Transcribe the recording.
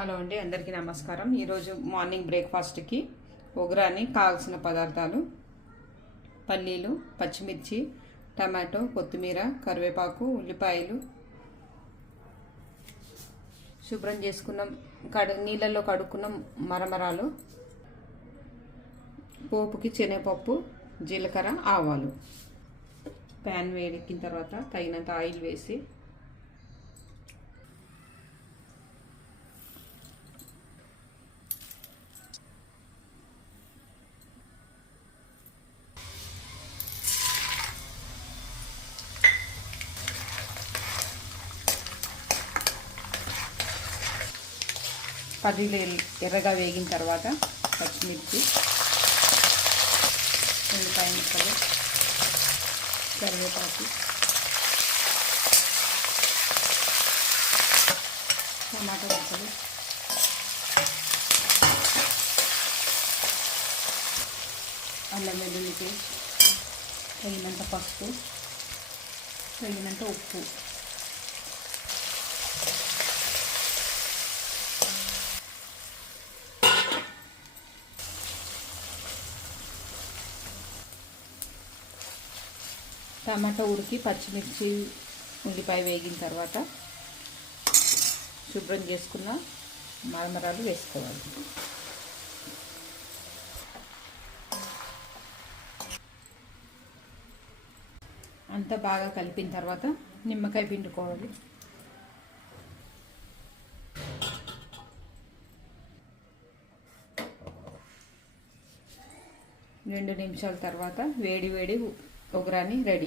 Hello అండి, అందరికీ నమస్కారం. ఈరోజు మార్నింగ్ బ్రేక్ఫాస్ట్కి ఒగ్రాని కావాల్సిన పదార్థాలు: పల్లీలు, పచ్చిమిర్చి, టమాటో, కొత్తిమీర, కరివేపాకు, ఉల్లిపాయలు, శుభ్రం చేసుకున్న నీళ్ళల్లో కడుక్కున్న మరమరాలు, పోపుకి శనగపప్పు, జీలకర్ర, ఆవాలు. ప్యాన్ వేడెక్కిన తర్వాత తగినంత ఆయిల్ వేసి పల్లీలు ఎర్రగా వేగిన తర్వాత పచ్చిమిర్చి, ఉల్లిపాయ ముక్కలు, కరివేపాకు, టమాటా ముక్కలు, అల్లం వెల్లుల్లి పేస్ట్, తగినంత పసుపు, తగినంత ఉప్పు, టమాటా ఉడికి పచ్చిమిర్చి, ఉల్లిపాయ వేగిన తర్వాత శుభ్రం చేసుకున్న మరమరాలు వేసుకోవాలి. అంతా బాగా కలిపిన తర్వాత నిమ్మకాయ పిండుకోవాలి. రెండు నిమిషాల తర్వాత వేడి వేడి ఒగ్రాని రెడీ.